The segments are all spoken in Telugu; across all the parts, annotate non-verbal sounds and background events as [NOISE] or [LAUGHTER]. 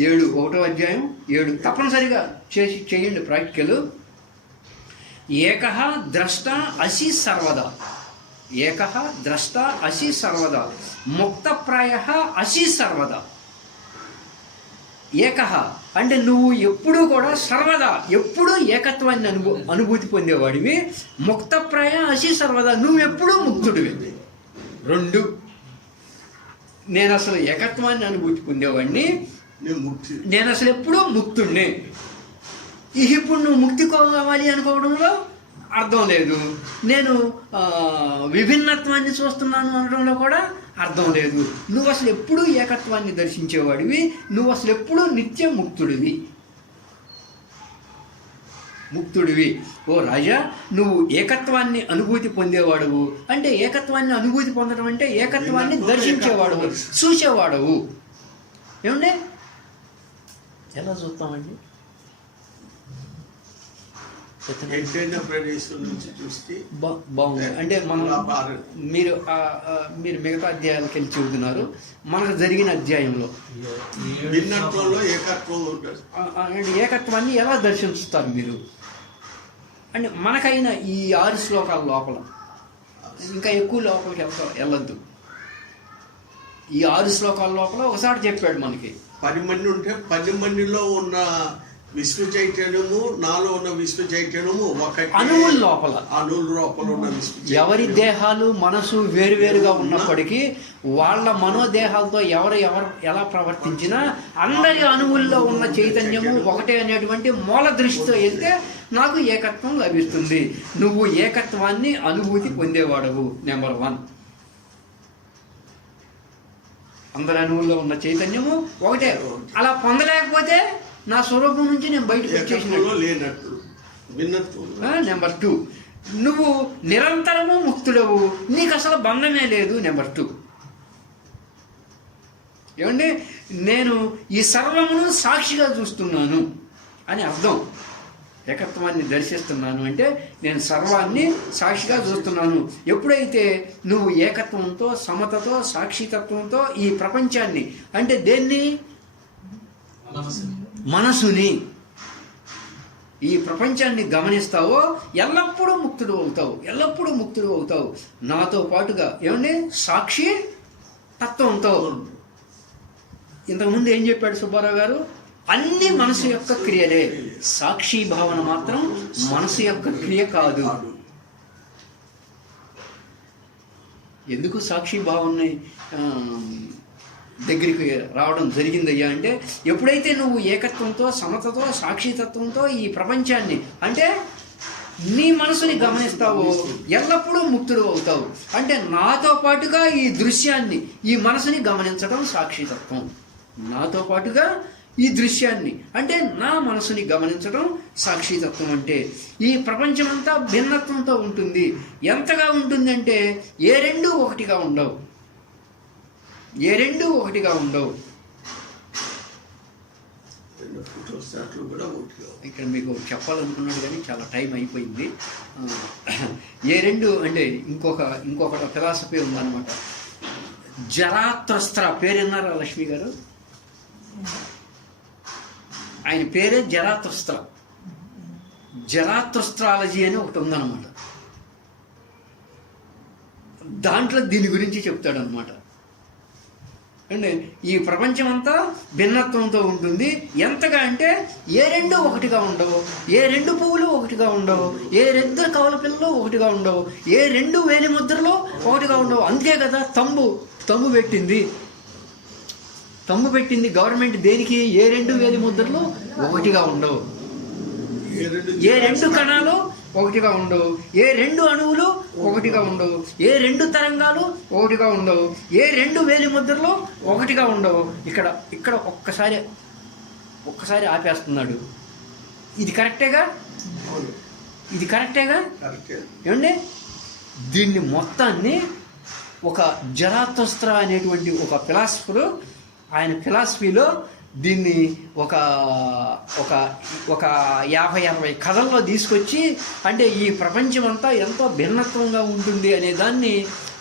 ఏడు ఒకటో అధ్యాయం ఏడు తప్పనిసరిగా చేసి చేయండి ప్రాక్టికల్. ఏక ద్రష్ట అసి సర్వదా. ఏక ద్రష్ట అసి సర్వదా. ముక్తప్రాయ అసి సర్వదా. ఏక అంటే నువ్వు ఎప్పుడూ కూడా సర్వదా ఎప్పుడూ ఏకత్వాన్ని అనుభూ అనుభూతి పొందేవాడివి. ముక్తప్రాయ అసి సర్వదా. నువ్వు ఎప్పుడూ ముక్తుడివి. రెండు. నేను అసలు ఏకత్వాన్ని అనుభూతి పొందేవాడిని. నేను ముక్తి. నేను అసలు ఎప్పుడూ ముక్తుడిని ఇప్పుడు నువ్వు ముక్తి కావాలి అనుకోవడంలో అర్థం లేదు. నేను విభిన్నత్వాన్ని చూస్తున్నాను అనడంలో కూడా అర్థం లేదు. నువ్వు అసలు ఎప్పుడూ ఏకత్వాన్ని దర్శించేవాడివి. నువ్వు అసలు ఎప్పుడూ నిత్యం ముక్తుడివి. ముక్తుడివి. ఓ రాజా నువ్వు ఏకత్వాన్ని అనుభూతి పొందేవాడువు. అంటే ఏకత్వాన్ని అనుభూతి పొందడం అంటే ఏకత్వాన్ని దర్శించేవాడవు చూసేవాడవు. ఏమండి? ఎలా చూస్తామండి? బాగుంది. అంటే మనం మీరు మీరు మిగతా అధ్యాయాలకు వెళ్ళి చెబుతున్నారు. మనకు జరిగిన అధ్యాయంలో. అంటే ఏకత్వాన్ని ఎలా దర్శిస్తారు మీరు? అంటే మనకైన ఈ ఆరు శ్లోకాల లోపల ఇంకా ఎక్కువ లోపలికి వెళ్తా వెళ్ళొద్దు. ఈ ఆరు శ్లోకాల లోపల ఒకసారి చెప్పాడు మనకి. పది మంది ఉంటే పది మందిలో ఉన్న విశ్వ చైతన్యము నాలో ఉన్న విశ్వ చైతన్యము ఒకటి. అణువుల లోపల. అణువుల లోపల ఉన్న. ఎవరి దేహాలు మనసు వేరువేరుగా ఉన్నప్పటికీ వాళ్ళ మనోదేహాలతో ఎవరు ఎవరు ఎలా ప్రవర్తించినా అందరి అణువుల్లో ఉన్న చైతన్యము ఒకటే అనేటువంటి మూల దృష్టితో వెళ్తే నాకు ఏకత్వం లభిస్తుంది. నువ్వు ఏకత్వాన్ని అనుభూతి పొందేవాడవు నెంబర్ వన్. అందరి అణువుల్లో ఉన్న చైతన్యము ఒకటే. అలా పొందలేకపోతే నా స్వరూపం నుంచి నేను బయటకు భిన్నత్వం. Number two. నువ్వు నిరంతరము ముక్తుడవు. నీకు అసలు బంధమే లేదు నెంబర్ టూ. ఏమండి? నేను ఈ సర్వమును సాక్షిగా చూస్తున్నాను అని అర్థం. ఏకత్వాన్ని దర్శిస్తున్నాను అంటే నేను సర్వాన్ని సాక్షిగా చూస్తున్నాను. ఎప్పుడైతే నువ్వు ఏకత్వంతో సమతతో సాక్షితత్వంతో ఈ ప్రపంచాన్ని అంటే దేన్ని? మనసుని. ఈ ప్రపంచాన్ని గమనిస్తావో ఎల్లప్పుడూ ముక్తుడు అవుతావు ఎల్లప్పుడూ ముక్తుడు అవుతావు. నాతో పాటుగా ఏమండి? సాక్షి తత్వంతో ఇంతకుముందు ఏం చెప్పాడు సుబ్బారావు గారు? అన్ని మనసు యొక్క క్రియలే. సాక్షి భావన మాత్రం మనసు యొక్క క్రియ కాదు. ఎందుకు సాక్షి భావనని దగ్గరికి రావడం జరిగిందయ్యా అంటే ఎప్పుడైతే నువ్వు ఏకత్వంతో సమతతో సాక్షితత్వంతో ఈ ప్రపంచాన్ని అంటే నీ మనసుని గమనిస్తావో ఎల్లప్పుడూ ముక్తుడు అవుతావు. అంటే నాతో పాటుగా ఈ దృశ్యాన్ని ఈ మనసుని గమనించడం సాక్షితత్వం. నాతో పాటుగా ఈ దృశ్యాన్ని అంటే నా మనసుని గమనించడం సాక్షితత్వం అంటే ఈ ప్రపంచమంతా భిన్నత్వంతో ఉంటుంది. ఎంతగా ఉంటుందంటే ఏ రెండు ఒకటిగా ఉండవు. ఏ రెండు ఒకటిగా ఉండవు. ఇక్కడ మీకు చెప్పాలనుకున్నాడు కానీ చాలా టైం అయిపోయింది. ఏ రెండు అంటే ఇంకొక ఇంకొక ఫిలాసఫీ ఉందన్నమాట. జరాత్రస్త్ర పేరు విన్నారా లక్ష్మి గారు? ఆయన పేరే జరాత్రస్త్ర జరాత్రస్ట్రాలజీ అని ఒకటి ఉందన్నమాట. దాంట్లో దీని గురించి చెప్తాడనమాట అంటే ఈ ప్రపంచం అంతా భిన్నత్వంతో ఉంటుంది. ఎంతగా అంటే ఏ రెండు ఒకటిగా ఉండవు. ఏ రెండు పువ్వులు ఒకటిగా ఉండవు. ఏ రెండు కవల పిల్లలు ఒకటిగా ఉండవు. ఏ రెండు వేలి ముద్రలు ఒకటిగా ఉండవు. అంతే కదా తంబు తంబు పెట్టింది. తంబు పెట్టింది గవర్నమెంట్ దేనికి? ఏ రెండు వేలి ముద్రలు ఒకటిగా ఉండవు ఏ రెండు ఏ రెండు కణాలు ఒకటిగా ఉండవు ఏ రెండు అణువులు ఒకటిగా ఉండవు ఏ రెండు తరంగాలు ఒకటిగా ఉండవు ఏ రెండు వేలి ముద్రలు ఒకటిగా ఉండవు ఇక్కడ ఇక్కడ ఒక్కసారి ఒక్కసారి ఆపేస్తున్నాడు. ఇది కరెక్టేగా? ఇది కరెక్టేగా? కరెక్టే. ఏమండి? దీన్ని మొత్తాన్ని ఒక జరాతస్త్ర అనేటువంటి ఒక ఫిలాసఫరు ఆయన ఫిలాసఫీలో దీన్ని ఒక ఒక ఒక యాభై అరవై కథల్లో తీసుకొచ్చి అంటే ఈ ప్రపంచం అంతా ఎంతో భిన్నత్వంగా ఉంటుంది అనే దాన్ని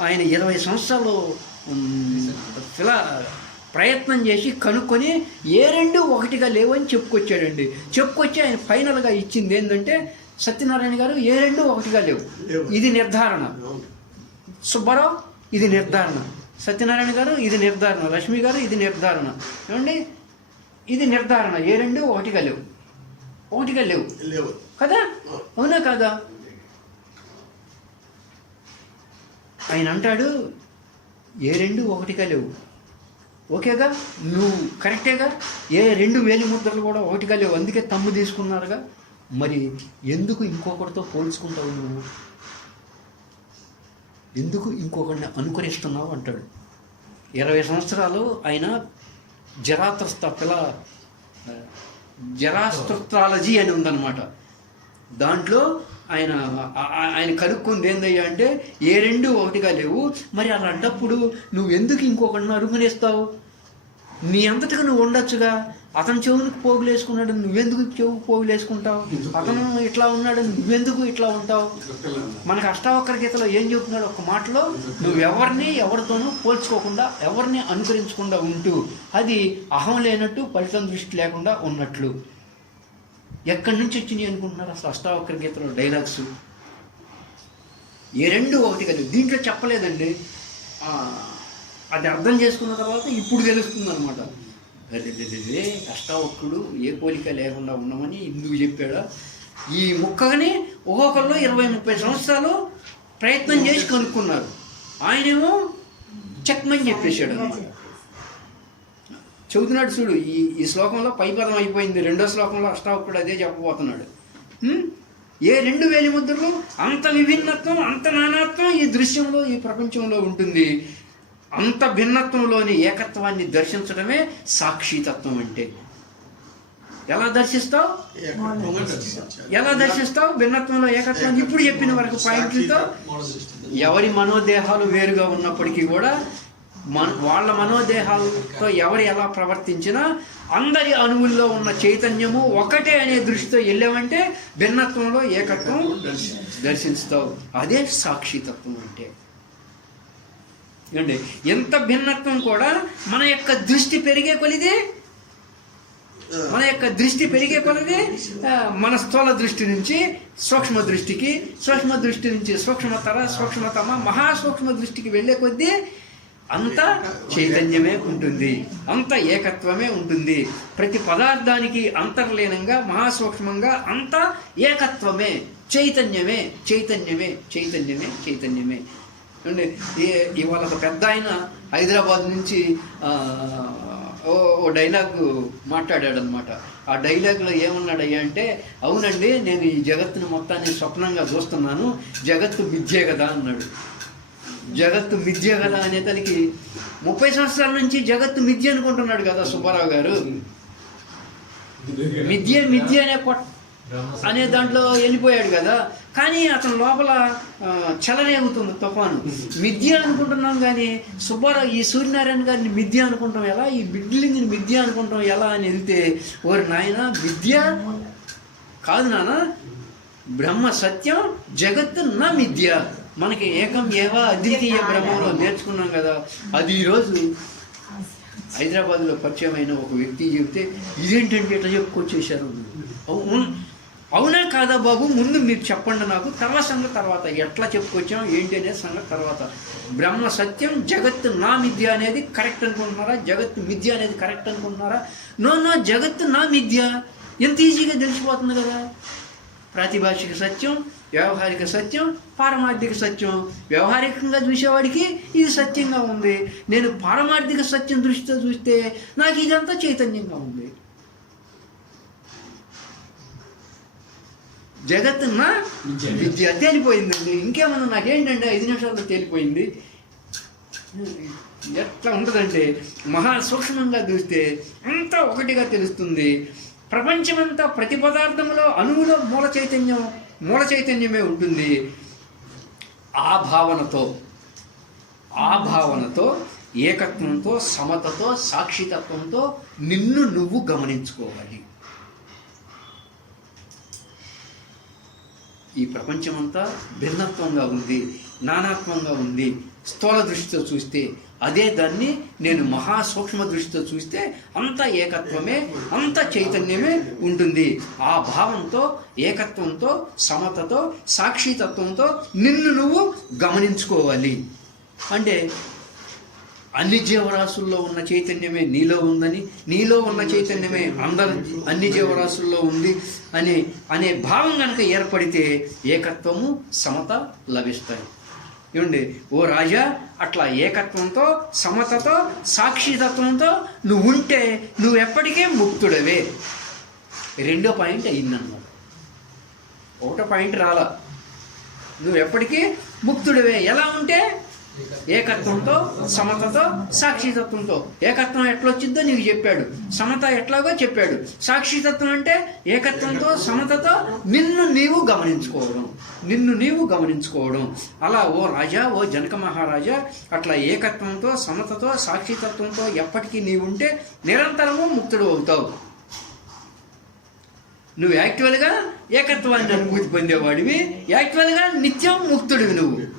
ఆయన ఇరవై సంవత్సరాలు ఫిలా ప్రయత్నం చేసి కనుక్కొని ఏ రెండు ఒకటిగా లేవని చెప్పుకొచ్చాడండి చెప్పుకొచ్చి ఆయన ఫైనల్గా ఇచ్చింది ఏంటంటే సత్యనారాయణ గారు ఏ రెండు ఒకటిగా లేవు. ఇది నిర్ధారణ. సుబ్బారావు ఇది నిర్ధారణ సత్యనారాయణ గారు ఇది నిర్ధారణ. లక్ష్మి గారు ఇది నిర్ధారణ. ఏమండి? ఇది నిర్ధారణ. ఏ రెండు? ఒకటిగా లేవు. ఒకటిగా లేవు. లేవు. కదా? అవునా కాదా? ఆయన అంటాడు ఏ రెండు? ఒకటిగా లేవు. ఓకేగా? నువ్వు కరెక్టేగా? ఏ రెండు వేలి ముద్రలు కూడా ఒకటిగా లేవు. అందుకే తమ్ము తీసుకున్నారుగా. మరి ఎందుకు ఇంకొకరితో పోల్చుకుంటావు నువ్వు? ఎందుకు ఇంకొకరిని అనుకరిస్తున్నావు అంటాడు. ఇరవై సంవత్సరాలు ఆయన జరాత్రస్త పిల జరాస్త్రాలజీ అని ఉందన్నమాట. దాంట్లో ఆయన ఆయన కనుక్కుంది ఏందయ్యా అంటే ఏ రెండు ఒకటిగా లేవు మరి అలాంటప్పుడు నువ్వు ఎందుకు ఇంకొకరిని అరుమనేస్తావు నీ అంతటిగా నువ్వు ఉండొచ్చుగా. అతను చెవునికి పోగులేసుకున్నాడు నువ్వెందుకు చెవు పోగులేసుకుంటావు అతను ఇట్లా ఉన్నాడు నువ్వెందుకు ఇట్లా ఉంటావు? మనకు అష్టావక్ర గీతలో ఏం చెప్తున్నాడు ఒక మాటలో? నువ్వు ఎవరిని ఎవరితోనూ పోల్చుకోకుండా ఎవరిని అనుకరించకుండా ఉంటూ అది అహం లేనట్టు ఫలితం దృష్టి లేకుండా ఉన్నట్లు. ఎక్కడి నుంచి వచ్చినాయి అనుకుంటున్నారు అసలు అష్టావక్ర గీతలో డైలాగ్స్? ఏ రెండు ఒకటి కదా దీంట్లో చెప్పలేదండి. అది అర్థం చేసుకున్న తర్వాత ఇప్పుడు తెలుస్తుంది అనమాట అదే అష్టావక్రుడు ఏ పోలిక లేకుండా ఉన్నామని ఇందుకు చెప్పాడా? ఈ ముక్కని ఒక్కొక్కళ్ళు ఇరవై ముప్పై సంవత్సరాలు ప్రయత్నం చేసి కనుక్కున్నారు. ఆయనేమో చెక్మని చెప్పేశాడు. అనమాట చెబుతున్నాడు చూడు ఈ ఈ శ్లోకంలో పైపదం అయిపోయింది రెండో శ్లోకంలో అష్టావకుడు అదే చెప్పబోతున్నాడు. ఏ రెండు వేలి ముద్రలు అంత విభిన్నత్వం అంత నానాత్వం ఈ దృశ్యంలో ఈ ప్రపంచంలో ఉంటుంది. అంత భిన్నత్వంలోని ఏకత్వాన్ని దర్శించడమే సాక్షితత్వం అంటే. ఎలా దర్శిస్తావు? ఎలా దర్శిస్తావు? భిన్నత్వంలో ఏకత్వాన్ని ఇప్పుడు చెప్పిన వరకు పాయింట్లతో ఎవరి మనోదేహాలు వేరుగా ఉన్నప్పటికీ కూడా మన వాళ్ళ మనోదేహాలతో ఎవరు ఎలా ప్రవర్తించినా అందరి అణువుల్లో ఉన్న చైతన్యము ఒకటే అనే దృష్టితో వెళ్ళామంటే భిన్నత్వంలో ఏకత్వం దర్శిస్తావు. అదే సాక్షితత్వం అంటే. ఏమండి? ఎంత భిన్నత్వం కూడా మన యొక్క దృష్టి పెరిగే కొలిదే మన యొక్క దృష్టి పెరిగే కొలది మన స్థూల దృష్టి నుంచి సూక్ష్మ దృష్టికి సూక్ష్మ దృష్టి నుంచి సూక్ష్మతర సూక్ష్మతమ మహాసూక్ష్మ దృష్టికి వెళ్ళే కొద్దీ అంత చైతన్యమే ఉంటుంది అంత ఏకత్వమే ఉంటుంది. ప్రతి పదార్థానికి అంతర్లీనంగా మహాసూక్ష్మంగా అంత ఏకత్వమే చైతన్యమే చైతన్యమే చైతన్యమే చైతన్యమే. అండి ఇవాళ ఒక పెద్ద ఆయన హైదరాబాద్ నుంచి ఓ డైలాగ్ మాట్లాడాడు అనమాట ఆ డైలాగ్లో ఏమన్నాడయ్యా అంటే అవునండి నేను ఈ జగత్తుని మొత్తాన్ని స్వప్నంగా చూస్తున్నాను. జగత్తు మిథ్యే కదా అన్నాడు. జగత్తు మిథ్య కదా అనే తనకి ముప్పై సంవత్సరాల నుంచి జగత్తు మిథ్య అనుకుంటున్నాడు కదా సుబ్బారావు గారు. మిథ్య మిథ్య అనే అనే దాంట్లో వెళ్ళిపోయాడు కదా. కానీ అతని లోపల చలనేగుతుంది తుఫాను. మిథ్య అనుకుంటున్నాం కానీ సుబ్బారావు ఈ సూర్యనారాయణ గారిని మిథ్య అనుకుంటాం ఎలా? ఈ బిడ్లింగ్ని మిథ్య అనుకుంటాం ఎలా అని వెళ్తే ఓరి నాయన విద్య కాదు నాన్న బ్రహ్మ సత్యం జగత్తు నా మిథ్య. మనకి ఏకం ఏవ అద్వితీయ బ్రహ్మంలో నేర్చుకున్నాం కదా. అది ఈరోజు హైదరాబాద్లో పరిచయం అయిన ఒక వ్యక్తి చెబితే ఇదేంటంటే ఇట్లా చెప్పుకొచ్చేసారు అవునా కాదా బాబు? ముందు మీరు చెప్పండి నాకు. తర్వాత సంగతి తర్వాత. ఎట్లా చెప్పుకొచ్చాం ఏంటి అనేది సంగతి తర్వాత. బ్రహ్మ సత్యం జగత్తు నా మిథ్య అనేది కరెక్ట్ అనుకుంటున్నారా? జగత్తు మిథ్య అనేది కరెక్ట్ అనుకుంటున్నారా? నో నో జగత్తు నా మిథ్య. ఎంత ఈజీగా తెలిసిపోతుంది కదా? ప్రాతిభాషిక సత్యం వ్యవహారిక సత్యం పారమార్థిక సత్యం. వ్యవహారికంగా చూసేవాడికి ఇది సత్యంగా ఉంది. నేను పారమార్థిక సత్యం దృష్టితో చూస్తే నాకు ఇదంతా చైతన్యంగా ఉంది. జగత్తు నా విద్య. తేలిపోయిందండి ఇంకేమన్నా నాకేంటంటే ఐదు నిమిషాల్లో తేలిపోయింది. ఎట్లా ఉంటుందంటే మహా సూక్ష్మంగా చూస్తే అంతా ఒకటిగా తెలుస్తుంది. ప్రపంచమంతా ప్రతి పదార్థంలో అణువులో మూల చైతన్యం మూల చైతన్యమే ఉంటుంది. ఆ భావనతో ఆ భావనతో ఏకత్వంతో సమతతో సాక్షితత్వంతో నిన్ను నువ్వు గమనించుకోవాలి. ఈ ప్రపంచమంతా భిన్నత్వంగా ఉంది నానాత్వంగా ఉంది. స్థూల దృష్టితో చూస్తే అదే దాన్ని నేను మహా సూక్ష్మ దృష్టితో చూస్తే అంత ఏకత్వమే అంత చైతన్యమే ఉంటుంది. ఆ భావంతో ఏకత్వంతో సమతతో సాక్షితత్వంతో నిన్ను నువ్వు గమనించుకోవాలి. అంటే అన్ని జీవరాశుల్లో ఉన్న చైతన్యమే నీలో ఉందని నీలో ఉన్న చైతన్యమే అందరి అన్ని జీవరాశుల్లో ఉంది అనే అనే భావం కనుక ఏర్పడితే ఏకత్వము సమత లభిస్తాయి. ఏమండి? ఓ రాజా అట్లా ఏకత్వంతో సమతతో సాక్షితత్వంతో నువ్వు ఉంటే నువ్వు ముక్తుడవే. రెండో పాయింట్ అయిందన్నమాట. ఒకటో పాయింట్ రాలా. నువ్వు ఎప్పటికీ ముక్తుడివే. ఎలా ఉంటే ఏకత్వంతో సమతతో సాక్షితత్వంతో. ఏకత్వం ఎట్లా వచ్చిందో నీకు చెప్పాడు. సమత ఎట్లాగో చెప్పాడు. సాక్షితత్వం అంటే ఏకత్వంతో సమతతో నిన్ను నీవు గమనించుకోవడం. నిన్ను నీవు గమనించుకోవడం. అలా ఓ రాజా ఓ జనక మహారాజా అట్లా ఏకత్వంతో సమతతో సాక్షితత్వంతో ఎప్పటికీ నీవు ఉంటే నిరంతరము ముక్తుడు అవుతావు. నువ్వు యాక్చువల్గా ఏకత్వాన్ని అనుభూతి పొందేవాడివి. యాక్చువల్గా నిత్యం ముక్తుడివి నువ్వు.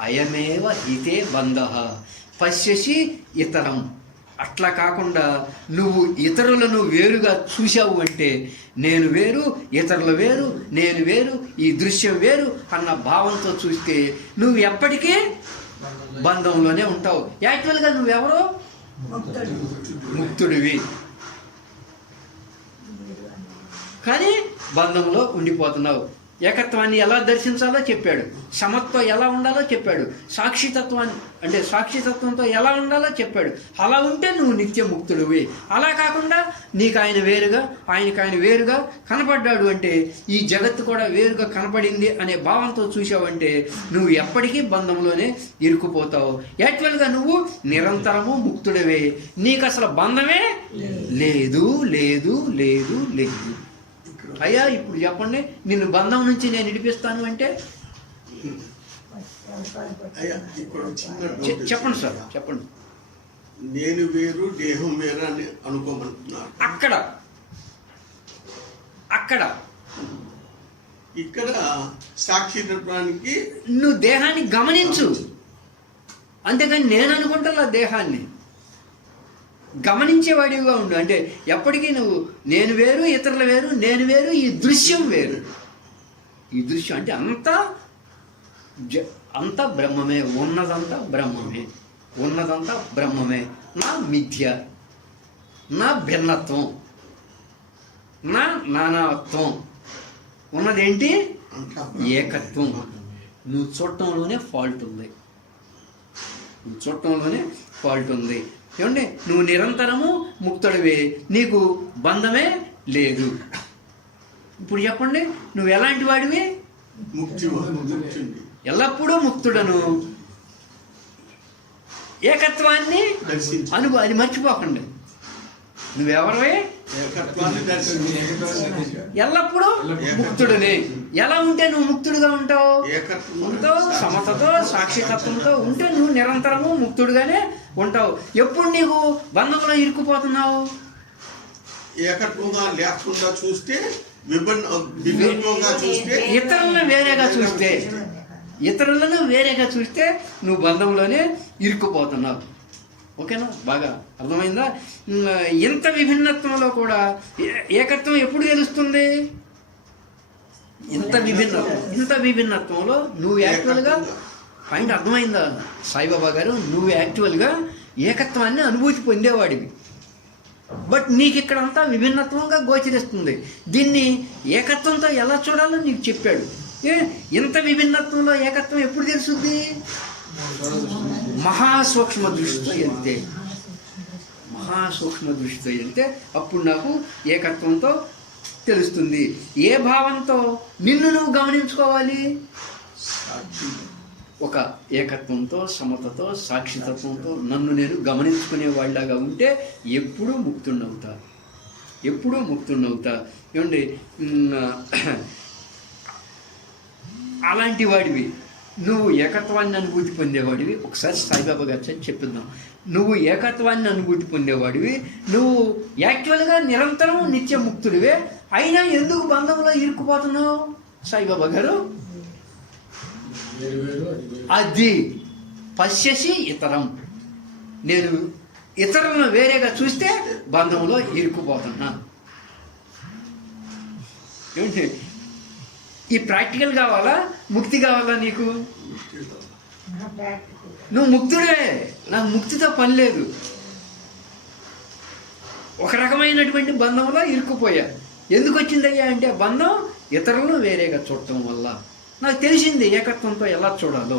అయమేవ హితే బంధ. పశ్యసి ఇతరం. అట్లా కాకుండా నువ్వు ఇతరులను వేరుగా చూశావు అంటే నేను వేరు ఇతరులు వేరు నేను వేరు ఈ దృశ్యం వేరు అన్న భావంతో చూస్తే నువ్వు ఎప్పటికీ బంధంలోనే ఉంటావు. యాక్చువల్గా నువ్వెవరు? ముక్తుడివి. కానీ బంధంలో ఉండిపోతున్నావు. ఏకత్వాన్ని ఎలా దర్శించాలో చెప్పాడు. సమత్వం ఎలా ఉండాలో చెప్పాడు. సాక్షితత్వాన్ని అంటే సాక్షితత్వంతో ఎలా ఉండాలో చెప్పాడు. అలా ఉంటే నువ్వు నిత్య ముక్తుడివి అలా కాకుండా నీకు ఆయన వేరుగా ఆయనకు ఆయన వేరుగా కనపడ్డాడు అంటే ఈ జగత్తు కూడా వేరుగా కనపడింది అనే భావంతో చూసావంటే నువ్వు ఎప్పటికీ బంధంలోనే ఇరుక్కుపోతావు. యాక్చువల్గా నువ్వు నిరంతరము ముక్తుడివే. నీకు అసలు బంధమే లేదు లేదు లేదు లేదు. అయ్యా ఇప్పుడు చెప్పండి నిన్ను బంధం నుంచి నేను ఇడిపిస్తాను అంటే? చెప్పండి సార్ చెప్పండి. నేను వేరు దేహం వేరు అని అనుకోమంటున్నారు. అక్కడ. అక్కడ. ఇక్కడ సాక్షిత్వానికి నువ్వు దేహాన్ని గమనించు. అంతేకాని నేను అనుకుంటా దేహాన్ని. గమనించేవాడివిగా ఉండు. అంటే ఎప్పటికీ నువ్వు నేను వేరు ఇతరుల వేరు నేను వేరు ఈ దృశ్యం వేరు. ఈ దృశ్యం అంటే అంతా జ అంతా బ్రహ్మమే ఉన్నదంతా బ్రహ్మమే ఉన్నదంతా బ్రహ్మమే. నా మిథ్య నా భిన్నత్వం నా నానాత్వం. ఉన్నదేంటి? అంతా ఏకత్వం. నువ్వు చూడటంలోనే ఫాల్ట్ ఉంది. నువ్వు చూడటంలోనే ఫాల్ట్ ఉంది. ఏమండి? నువ్వు నిరంతరము ముక్తుడివే. నీకు బంధమే లేదు. ఇప్పుడు చెప్పండి నువ్వు ఎలాంటి వాడివి? ఎల్లప్పుడూ ముక్తుడను. ఏకత్వాన్ని అనుభవ అది మర్చిపోకండి. నువ్వెవరివే? దర్శించి. ఎల్లప్పుడూ ముక్తుడిని. ఎలా ఉంటే నువ్వు ముక్తుడిగా ఉంటావు? సమతతో సాక్షితత్వంతో ఉంటే నువ్వు నిరంతరము ముక్తుడుగానే ఉంటావు. ఎప్పుడు నీకు బంధంలో ఇరుక్కుపోతున్నావు? ఏకత్వంగా లేకుండా చూస్తే విభిన్న విభిన్నంగా చూస్తే ఇతరులను వేరేగా చూస్తే ఇతరులను వేరేగా చూస్తే నువ్వు బంధంలోనే ఇరుక్కుపోతున్నావు. ఓకేనా? బాగా అర్థమైందా? ఇంత విభిన్నత్వంలో కూడా ఏకత్వం ఎప్పుడు తెలుస్తుంది ఇంత విభిన్నత్వం ఇంత విభిన్నత్వంలో నువ్వు యాక్చువల్గా పాయింట్ అర్థమైందా? సాయిబాబా గారు నువ్వు యాక్చువల్గా ఏకత్వాన్ని అనుభూతి పొందేవాడివి. బట్ నీకు ఇక్కడంతా విభిన్నత్వంగా గోచరిస్తుంది. దీన్ని ఏకత్వంతో ఎలా చూడాలో నీకు చెప్పాడు. ఏ ఇంత విభిన్నత్వంలో ఏకత్వం ఎప్పుడు తెలుస్తుంది మహాసూక్ష్మ దృష్టితో వెళ్తే మహాసూక్ష్మ దృష్టితో వెళ్తే అప్పుడు నాకు ఏకత్వంతో తెలుస్తుంది. ఏ భావంతో నిన్ను నువ్వు గమనించుకోవాలి? ఒక ఏకత్వంతో సమతతో సాక్షితత్వంతో నన్ను నేను గమనించుకునే వాళ్ళగా ఉంటే ఎప్పుడూ ముక్తుండవుతా ఎప్పుడూ ముక్తుండవుతా ఏమండి? [CLEARS THROAT] అలాంటి వాడివి. నువ్వు ఏకత్వాన్ని అనుభూతి పొందేవాడివి. ఒకసారి సాయిబాబా గారు చదివి చెప్పిద్దాం. నువ్వు ఏకత్వాన్ని అనుభూతి పొందేవాడివి. నువ్వు యాక్చువల్గా నిరంతరం నిత్య ముక్తుడివే అయినా ఎందుకు బంధంలో ఇరుక్కుపోతున్నావు సాయిబాబా గారు? అది పశ్యసి ఇతరం. నేను ఇతరులను వేరేగా చూస్తే బంధంలో ఇరుక్కుపోతున్నా ఏమిటి ఈ ప్రాక్టికల్ కావాలా? ముక్తి కావాలా నీకు? నువ్వు ముక్తుడే. నాకు ముక్తితో పని లేదు. ఒక రకమైనటువంటి బంధంలో ఇరుక్కుపోయా. ఎందుకు వచ్చిందయ్యా అంటే ఆ బంధం ఇతరులను వేరేగా చూడటం వల్ల. నాకు తెలిసింది ఏకత్వంతో ఎలా చూడాలో.